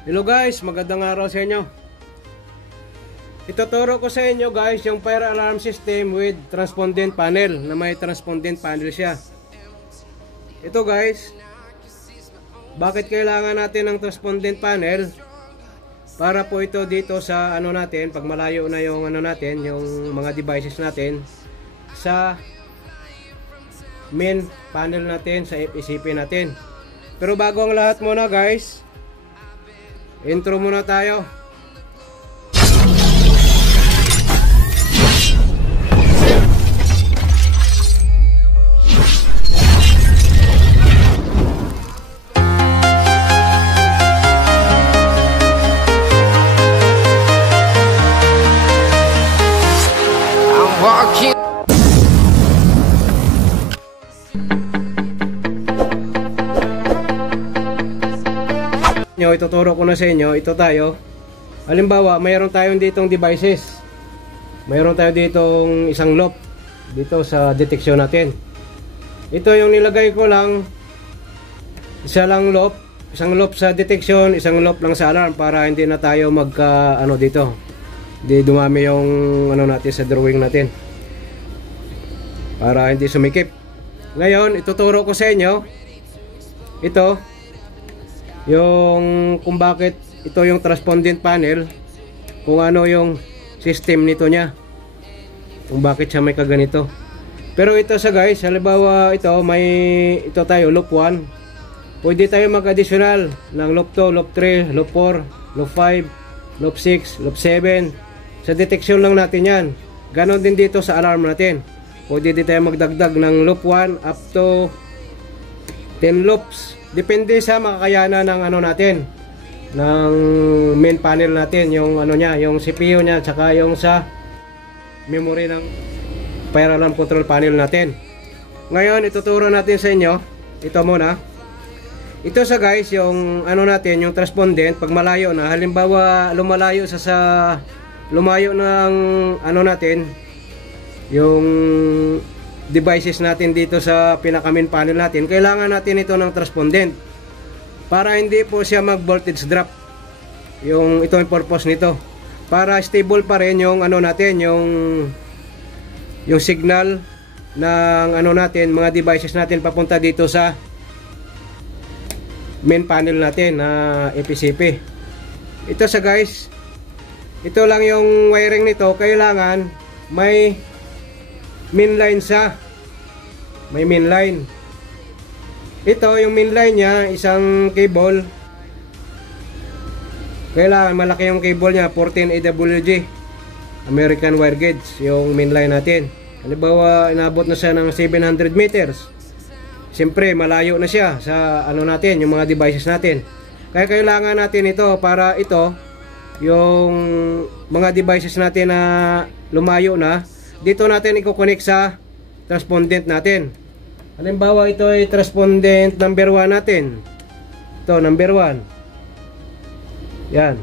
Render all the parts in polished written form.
Hello guys, magandang araw sa inyo. Ituturo ko sa inyo guys yung fire alarm system with transpondent panel, na may transpondent panel siya. Ito guys, bakit kailangan natin ng transpondent panel? Para po ito dito sa ano natin, pag malayo na yung ano natin, yung mga devices natin sa main panel natin, sa FECP natin. Pero bago ang lahat muna guys, intro muna tayo. I'm walking. Ituturo ko na sa inyo, ito tayo. Halimbawa, mayroon tayong ditong devices. Mayroon tayo ditong isang loop dito sa detection natin. Ito yung nilagay ko lang, isang loop sa detection, isang loop lang sa alarm para hindi na tayo magka ano dito. Hindi dumami yung ano natin sa drawing natin. Para hindi sumikip. Ngayon, ituturo ko sa inyo ito yung kung bakit ito yung transpondent panel, kung ano yung system nito niya, kung bakit siya may kaganito. Pero ito sa guys, halimbawa ito tayo loop 1, pwede tayo mag-additional ng loop 2, loop 3, loop 4, loop 5, loop 6, loop 7. Sa detection lang natin yan. Ganon din dito sa alarm natin, pwede din tayo magdagdag ng loop 1 up to 10 loops. Depende sa makakayanan ng ano natin, ng main panel natin, yung ano niya, yung CPU niya, tsaka yung sa memory ng fire alarm control panel natin. Ngayon, ituturo natin sa inyo, ito muna. Ito sa guys, yung ano natin, yung transpondent, pag malayo na, halimbawa lumayo lumayo ng ano natin, yung devices natin dito sa pinaka main panel natin, kailangan natin ito ng transpondent para hindi po siya mag voltage drop. Ito yung purpose nito, para stable pa rin yung ano natin, yung signal ng ano natin, mga devices natin papunta dito sa main panel natin na FECP. Ito sa guys, ito lang yung wiring nito, kailangan may main line siya. May main line. Ito yung main line niya, isang cable. Kailangan malaki yung cable niya, 14 AWG American wire gauge, yung main line natin. Halimbawa, inabot na siya ng 700 meters. Siyempre, malayo na siya sa ano natin, yung mga devices natin. Kaya kailangan natin ito para ito, yung mga devices natin na lumayo na, dito natin i-connect sa transpondent natin. Halimbawa, ito ay transpondent number 1 natin. Ito, number 1. Yan.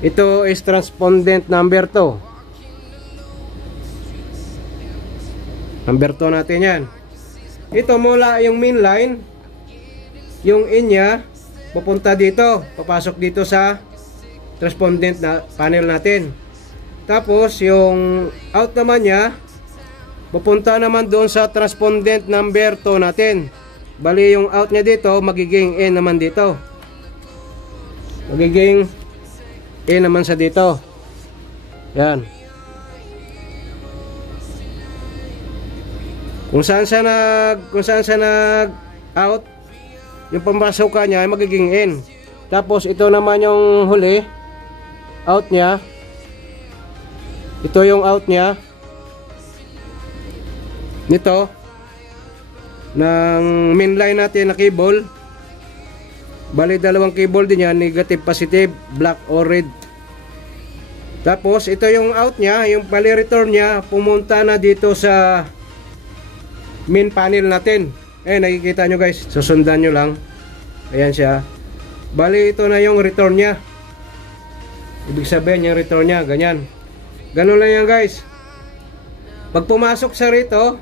Ito is transpondent number 2. Number 2 natin yan. Ito mula yung main line, yung in niya, pupunta dito, papasok dito sa transpondent na panel natin. Tapos yung out naman niya, pupunta naman doon sa transpondent number 2 natin. Bali yung out niya dito, magiging in naman dito. Magiging in naman sa dito. Yan. Kung saan siya nag out, yung pamasukan niya ay magiging in. Tapos ito naman yung huli, out niya. Ito yung out niya nito ng main line natin na cable. Bali dalawang cable din yan, negative, positive, black or red. Tapos ito yung out niya, yung bali return niya pumunta na dito sa main panel natin. Nakikita nyo guys, susundan nyo lang. Ayan siya. Bali ito na yung return niya. Ibig sabihin yung return niya, ganyan. Ganun lang yan guys. Pag pumasok sa rito,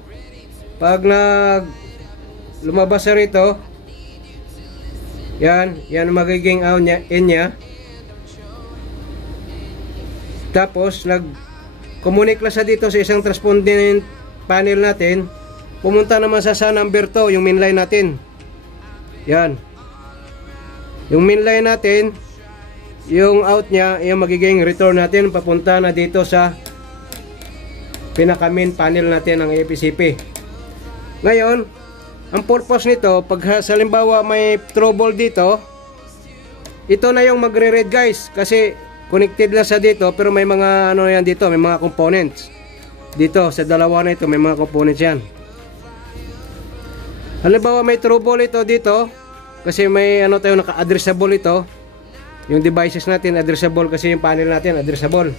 pag lumabas sa rito, Yan ang magiging out niya, in niya. Tapos nag-communicate lang siya dito sa isang transpondent panel natin. Pumunta naman sa number 2, yung mainline natin. Yan. Yung mainline natin, yung out niya, yung magiging return natin papunta na dito sa pinaka main panel natin ng APCP. Ngayon, ang purpose nito, pag halimbawa may trouble dito, ito na yung magre-read guys, kasi connected lang sa dito, pero may mga ano yan dito, may mga components. Dito sa dalawa na ito, may mga components yan. Halimbawa may trouble ito dito, kasi may ano tayo naka-addressable ito. Yung devices natin addressable, kasi yung panel natin addressable.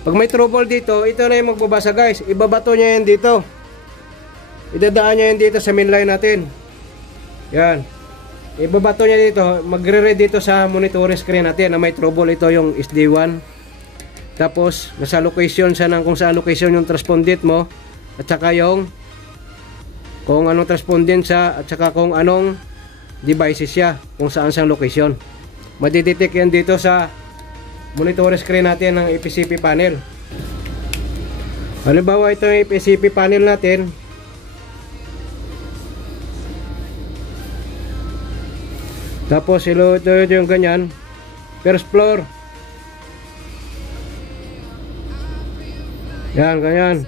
Pag may trouble dito, ito na yung magbabasa guys. Ibabato niya yan dito. Idadaan niya yan dito sa mainline natin. Yan. Ibabato niya dito. Magre-read dito sa monitoring screen natin na may trouble. Ito yung SD1. Tapos, nasa location siya ng kung saan location yung transpondent mo. At saka yung kung anong transpondent siya. At saka kung anong devices siya. Kung saan siyang location. Madidetect yan dito sa monitoring screen natin ng APCP panel. Halimbawa ito yung APCP panel natin. Tapos ito yung ganyan. First floor. Yan, ganyan.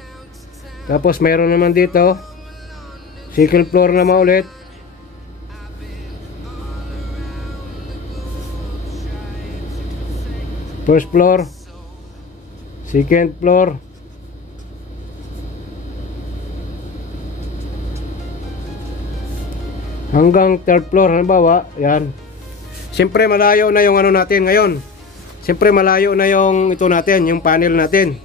Tapos mayroon naman dito. Second floor naman ulit. First floor. Second floor. Hanggang third floor, halimbawa, yan. Siyempre malayo na yung ano natin ngayon. Siyempre malayo na yung ito natin, yung panel natin.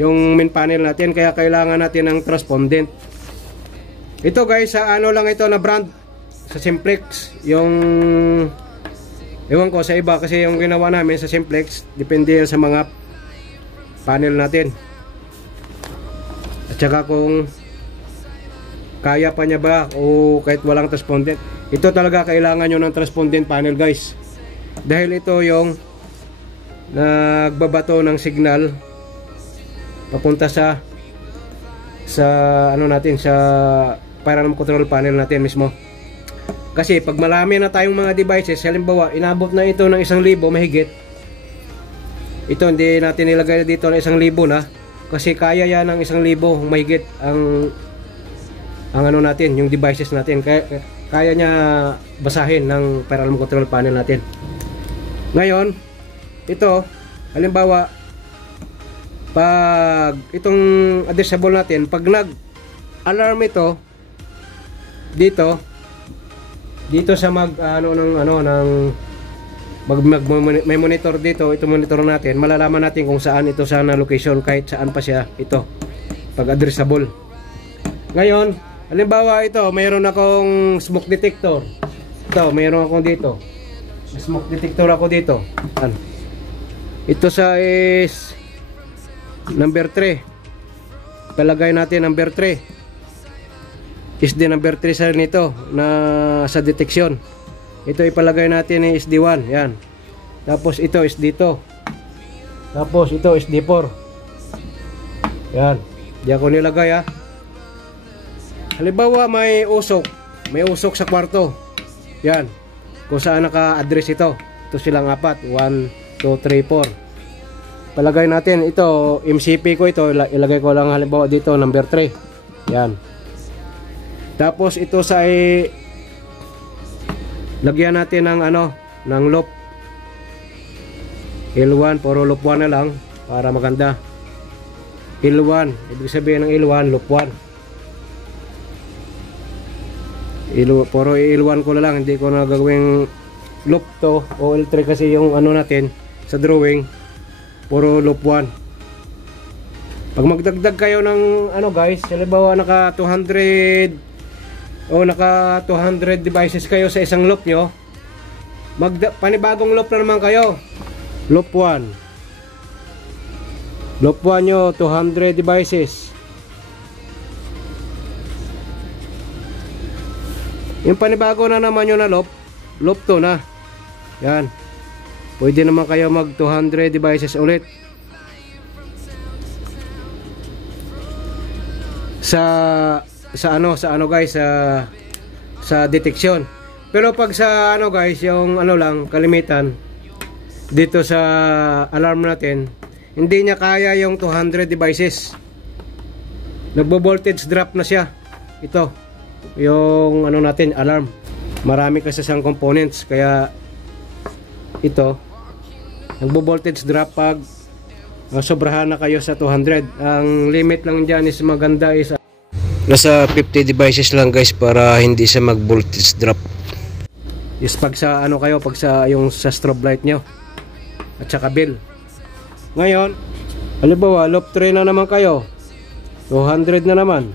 Yung main panel natin, kaya kailangan natin ng transpondent. Ito guys, sa ano lang ito na brand, sa Simplex. Yung, ewan ko sa iba, kasi yung ginawa namin sa Simplex, depende yan sa mga panel natin. At saka kung kaya pa niya ba o kahit walang transpondent. Ito talaga kailangan nyo ng transpondent panel guys, dahil ito yung nagbabato ng signal papunta sa ano natin, sa panoramic control panel natin mismo. Kasi pag marami na tayong mga devices, halimbawa inabot na ito ng 1,000 mahigit, ito hindi natin nilagay dito ng 1,000 na, kasi kaya yan ng 1,000 mahigit ang ano natin, yung devices natin. Kaya niya basahin ng panoramic control panel natin. Ngayon, ito, halimbawa, pag itong addressable natin, pag nag-alarm ito, dito sa may monitor dito, ito monitor natin, malalaman natin kung saan ito sa location, kahit saan pa siya ito, pag addressable. Ngayon, halimbawa ito, mayroon akong smoke detector. Ito, mayroon akong dito. Smoke detector ako dito. Ito sa is number 3. Palagay natin number 3. SD number 3 sa nito na sa detection. Ito ipalagay natin ni SD1. Yan. Tapos ito SD2. Tapos ito SD4. Yan. Diyan ko nilagay ha. Halimbawa may usok sa kwarto. Yan. Kung saan naka-address ito. Ito silang 4. 1, 2, 3, 4. Palagay natin ito, MCP ko ito, ilagay ko lang halimbawa dito number 3. Yan. Tapos ito sa lagyan natin ng ng loop. L1, puro loop 1 na lang para maganda. L1, ibig sabihin ng L1, loop 1. Puro L1 ko na lang, hindi ko na gagawing loop to o L3 kasi yung ano natin sa drawing, puro loop 1. Pag magdagdag kayo ng guys, halimbawa naka 200 devices kayo sa isang loop nyo, panibagong loop na naman kayo. Loop 1 nyo, 200 devices. Yung panibago na naman yun na loop loop 2 na. Yan. Pwede naman kayo mag 200 devices ulit. Sa ano guys, sa detection. Pero pag sa ano guys, yung ano lang kalimitan dito sa alarm natin, hindi niya kaya yung 200 devices. Nagbo-voltage drop na siya. Ito, yung ano natin, alarm. Marami kasi siyang components, kaya ito, nagbo-voltage drop pag sobrahan na kayo sa 200. Ang limit lang dyan is maganda is nasa 50 devices lang guys, para hindi siya mag-voltage drop. Is pag sa ano kayo, pag sa yung sa strobe light nyo at saka bill. Ngayon, halimbawa loop 3 na naman kayo, 200 na naman.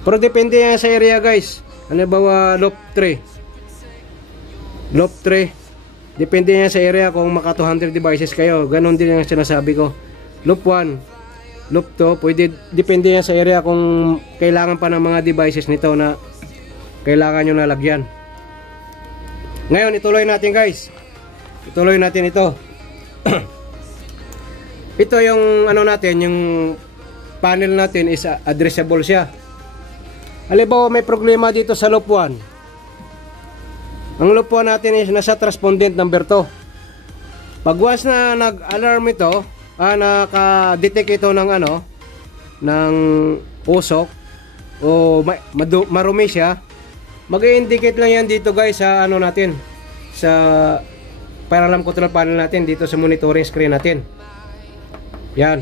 Pero depende yan sa area guys. Halimbawa loop 3, depende yan sa area kung maka 200 devices kayo. Ganon din yung sinasabi ko. Loop 1, loop 2, pwede, depende yan sa area kung kailangan pa ng mga devices nito na kailangan nyo nalagyan. Ngayon, ituloy natin guys. Ituloy natin ito. Ito yung ano natin, yung panel natin is addressable siya. Halimbawa may problema dito sa loop 1. Ang loop 1 natin is nasa transpondent number 2. Pag once na nag-alarm ito, naka-detect ito ng ano, ng usok o marumi siya, mag-i-indicate lang yan dito guys sa ano natin, sa fire alarm control panel natin, dito sa monitoring screen natin. Yan.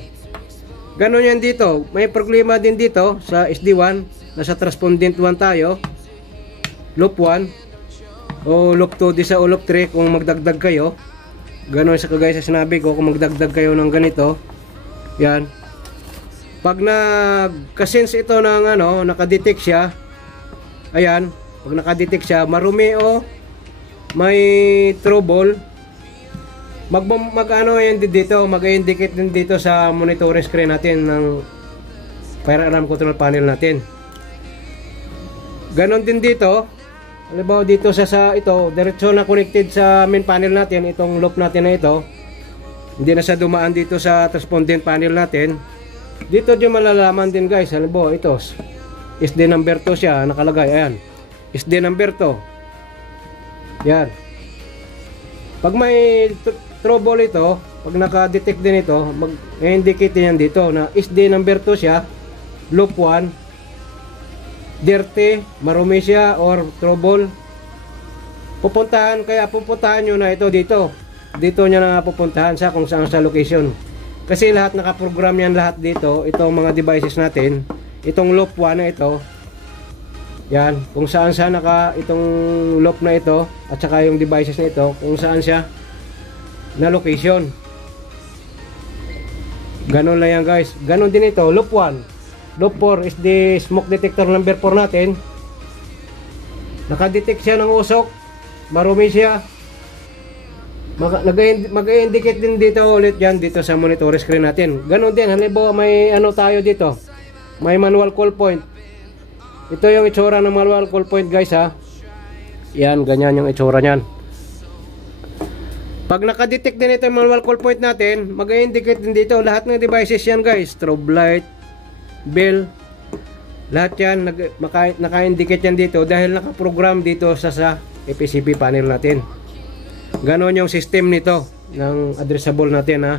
Ganon yan dito. May problema din dito sa SD1. Nasa transpondent 1 tayo. Loop 1 o loop 2 di sa o loop 3 kung magdagdag kayo. Ganon sa kagaya sa sinabi ko, kung magdagdag kayo ng ganito. Yan. Pag nagka-sense ito ng ano, nakadetect siya. Ayan. Pag nakadetect siya, marumi o may trouble, mag-ano yan dito, mag-indicate din dito sa monitoring screen natin ng fire alarm control panel natin. Ganon din dito. Halimbawa dito sa ito, diretso na connected sa main panel natin, itong loop natin na ito. Hindi na siya dumaan dito sa transpondent panel natin. Dito yung malalaman din guys. Halimbawa ito, SD number 2 siya nakalagay. Ayan. SD number 2. Yan. Pag may trouble ito, pag naka-detect din ito, mag-indicate yan dito na SD number 2 siya, loop 1, dirty, marumi siya, or trouble. Pupuntahan nyo na ito dito. Dito nyo na pupuntahan sa kung saan sa location. Kasi lahat nakaprogram yan lahat dito, itong mga devices natin, itong loop 1 na ito. Yan, kung saan itong loop na ito at saka yung devices na ito, kung saan siya na location. Ganon lang yan guys. Ganon din ito, loop 1. Loop 4 is the smoke detector number 4 natin. Nakadetect siya ng usok, marumi siya. Mag-indicate din dito ulit yan dito sa monitor screen natin. Ganon din, halimbawa may ano tayo dito, may manual call point. Ito yung itsura ng manual call point guys ha. Yan, ganyan yung itsura nyan. Pag nakadetect din ito yung manual call point natin, mag-indicate din dito lahat ng devices yan guys. Strobe light, bell, lahat yan naka-indicate yan dito dahil nakaprogram dito sa FPCP panel natin. Ganon yung system nito ng addressable natin ha.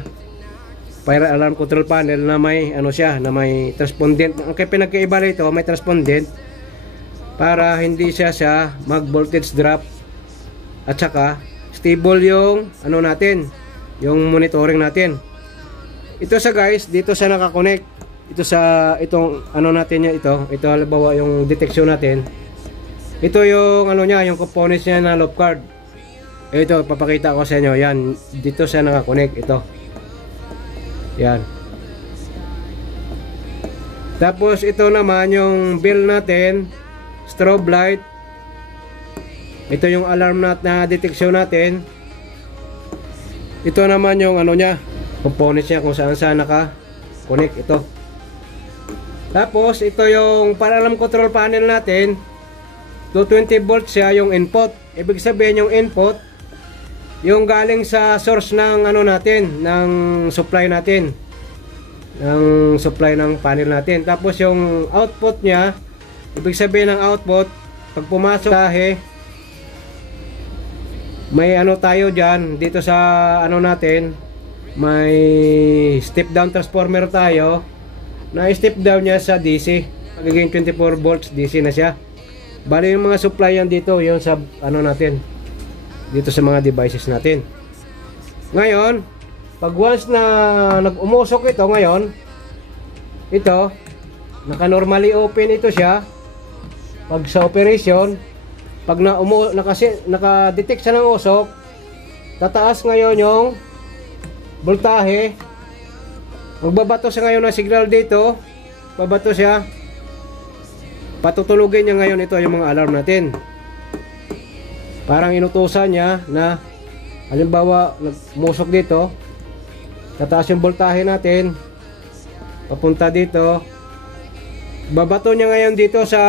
Fire alarm control panel na may ano siya, na may transpondent. Ang pinagkaiba nito, may transpondent para hindi siya mag voltage drop at saka stable yung ano natin, yung monitoring natin. Ito sa guys, dito sa naka-connect. Ito sa itong ano natin niya ito halimbawa yung detection natin. Ito yung ano niya, yung components niya na loop card. Ito papakita ko sa inyo. Yan, dito sa naka-connect ito. Yan. Tapos ito naman yung bill natin, strobe light. Ito yung alarm na detection natin. Ito naman yung ano niya, components niya kung saan naka-connect ito. Tapos ito yung fire alarm control panel natin. 220 volts siya yung input. ibig sabihin yung input, yung galing sa source ng ano natin, ng supply natin, ng supply ng panel natin. Tapos yung output niya, ibig sabihin ng output, pag pumasok tahe, may ano tayo dyan, dito sa ano natin, may step down transformer tayo, na step down niya sa DC, magiging 24 volts DC na siya. Bali yung mga supply yan dito, yung sa ano natin, dito sa mga devices natin. Ngayon, pag once na nag-umusok ito ngayon, ito, naka-normally open ito siya. Pag sa operation, pag naka-detect siya ng usok, tataas ngayon yung voltahe. Magbabato siya ngayon ng signal dito, babato siya. Patutulugin niya ngayon ito yung mga alarm natin. Parang inutusan niya na halimbawa nagmusok dito, tataas yung voltahe natin, papunta dito, babato niya ngayon dito sa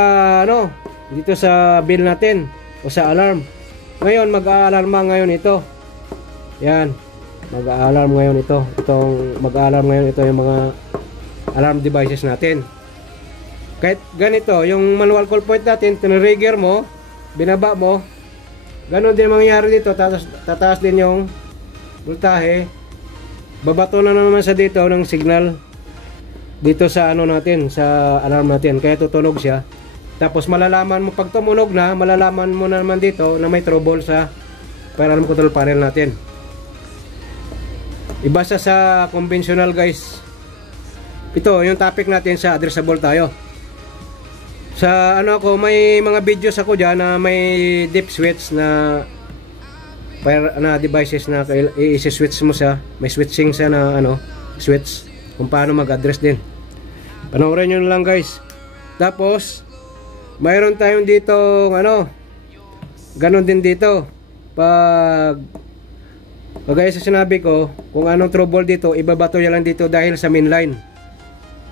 ano, dito sa bill natin o sa alarm. Ngayon mag-aalarma ngayon ito. Yan, mag-aalarm ngayon ito. Itong mag-aalarm ngayon ito yung mga alarm devices natin. Kahit ganito, yung manual call point natin, tinrigger mo, binaba mo, ganon din mangyayari dito. Tataas din yung voltahe, babato na naman sa dito ng signal dito sa ano natin, sa alarm natin, kaya tutunog siya. Tapos malalaman mo pag tumunog na, malalaman mo na naman dito na may trouble sa alarm control panel natin. Iba sa conventional guys. Ito yung topic natin sa addressable tayo. Sa ano ako, may mga videos ako dyan na may deep switch na devices na i-switch mo sa, may switching sa na ano, switch, kung paano mag-address din. Panoorin nyo lang guys. Tapos mayroon tayong dito ano, ganon din dito. Pag kagaya sa sinabi ko, kung anong trouble dito, ibabato niya lang dito dahil sa main line.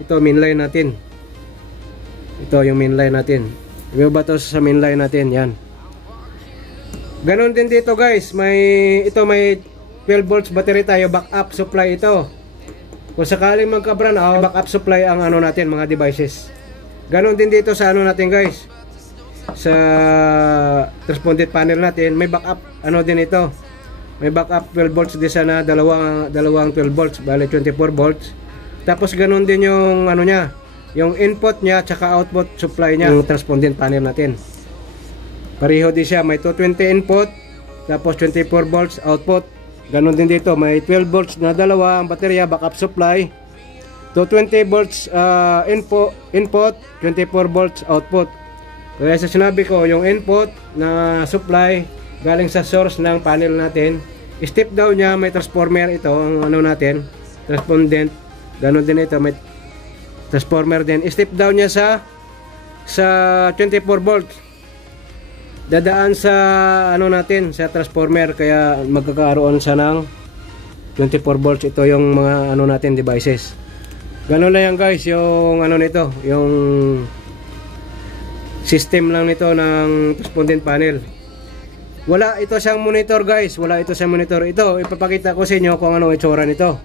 Ito main line natin. Ito yung main line natin. Ibabato sa main line natin, yan. Ganon din dito guys, may 12 volts battery tayo, backup supply ito. Kung sakaling magka-brown out, backup supply ang ano natin, mga devices. Ganon din dito sa ano natin guys, sa transponded panel natin, may backup ano din ito. May backup 12 volts din sana, dalawang 12 volts, bali 24 volts. Tapos ganon din yung ano niya, yung input niya tsaka output supply niya, yung transponded panel natin. Pareho din siya, may 220 input, tapos 24 volts output. Ganon din dito, may 12 volts na dalawa ang baterya, backup supply. 220 volts input, 24 volts output. Kaya sa sinabi ko, yung input na supply galing sa source ng panel natin, step down niya, may transformer ito, ang ano natin, transpondent. Ganon din ito, may transformer din. Step down niya sa 24 volts. Dadaan sa ano natin, sa transformer, kaya magkakaroon siya ng 24 volts. Ito yung mga ano natin devices. Ganon lang yan guys, yung ano nito, yung system lang nito ng transpondent panel. Wala ito siyang monitor guys, wala ito siyang monitor. Ito, ipapakita ko sa inyo kung anong itsura nito,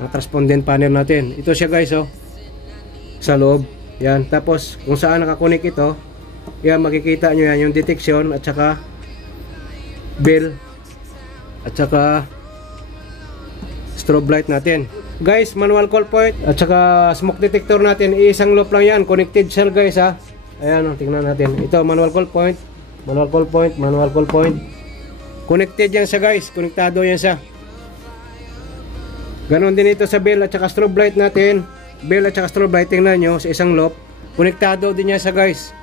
ang transpondent panel natin. Ito siya guys, oh, sa loob. Yan, tapos kung saan nakakunik ito, yan, makikita nyo yan, yung detection at saka bell at saka strobe light natin. Guys, manual call point at saka smoke detector natin, isang loop lang yan, connected siya guys ha. Ayan, tingnan natin. Ito, manual call point, manual call point, manual call point. Connected yan siya guys, konektado yan siya. Ganon din ito sa bell at saka strobe light natin. Bell at saka strobe light, tingnan nyo sa isang loop, konektado din yan siya guys.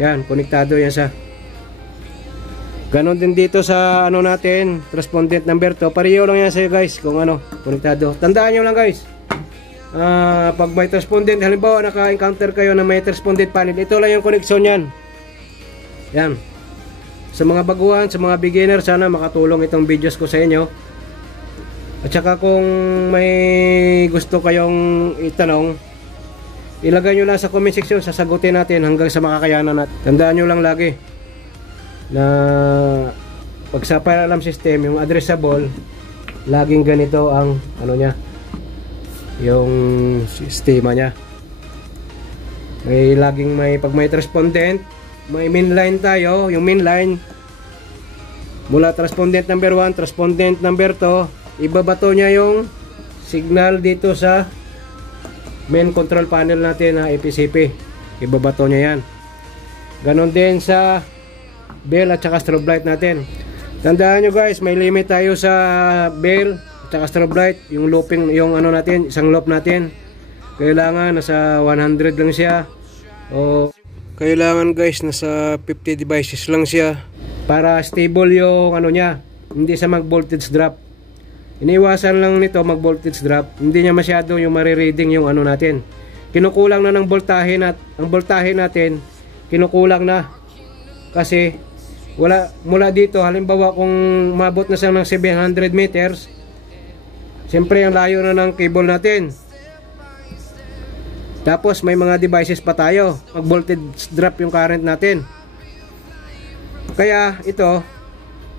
Yan, konektado yan siya. Ganon din dito sa ano natin, transpondent number 2. Pareho lang yan sa'yo guys kung ano, konektado. Tandaan nyo lang guys, pag may transpondent, halimbawa naka-encounter kayo na may transpondent panel, ito lang yung koneksyon yan. Yan. Sa mga baguhan, sa mga beginner, sana makatulong itong videos ko sa inyo. At saka kung may gusto kayong itanong, ilagay nyo lang sa comment section, sasagutin natin hanggang sa makakayanan natin. Tandaan nyo lang lagi, na pag sa fire alarm system, yung addressable, laging ganito ang ano niya, yung sistema niya. May laging pag may respondent, may mainline tayo, yung mainline mula respondent number 1, respondent number 2, ibabato niya yung signal dito sa main control panel natin na EPCP. Ibabato niya yan. Ganon din sa bell at saka strobe light natin. Tandaan nyo guys, may limit tayo sa bell at saka strobe light. Yung looping, yung ano natin, isang loop natin, kailangan nasa 100 lang siya, o kailangan guys nasa 50 devices lang siya para stable yung ano niya, hindi sa mag voltage drop. Iniwasan lang nito mag voltage drop, hindi niya masyado yung marireading yung ano natin. Kinukulang na ng voltahe ang voltahe natin kinukulang na kasi mula dito, halimbawa kung mabot na siya ng 700 meters, siyempre ang layo na ng cable natin. Tapos may mga devices pa tayo, mag voltage drop yung current natin. Kaya ito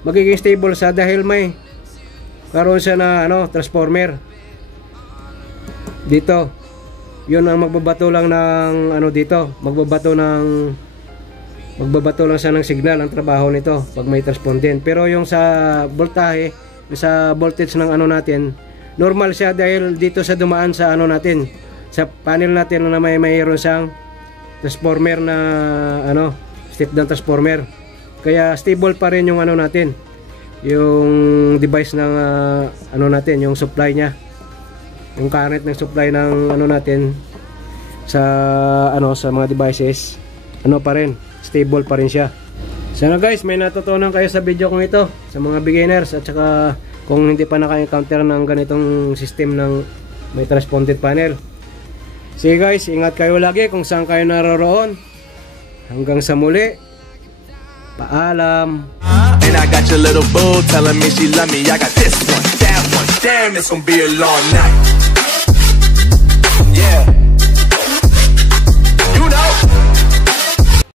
magiging stable sa dahil may karoon siya na transformer dito. Yun ang magbabato lang ng dito, magbabato lang siya ng signal ang trabaho nito pag may respondent. Pero yung sa voltahe, sa voltage ng natin, normal siya dahil dito sa dumaan sa natin, sa panel natin na mayroon siyang transformer na step down transformer. Kaya stable pa rin yung natin, yung device ng natin, yung supply niya, yung current ng supply ng natin sa sa mga devices, pa rin, stable pa rin siya. Sana guys, may natutunan kayo sa video kong ito, sa mga beginners, at saka kung hindi pa naka-encounter ng ganitong system ng may respondent panel. Sige guys, ingat kayo lagi kung saan kayo naroroon. Hanggang sa muli, paalam. And I got your little boo telling me she love me. I got this one, that one. Damn, it's gonna be a long night. Yeah.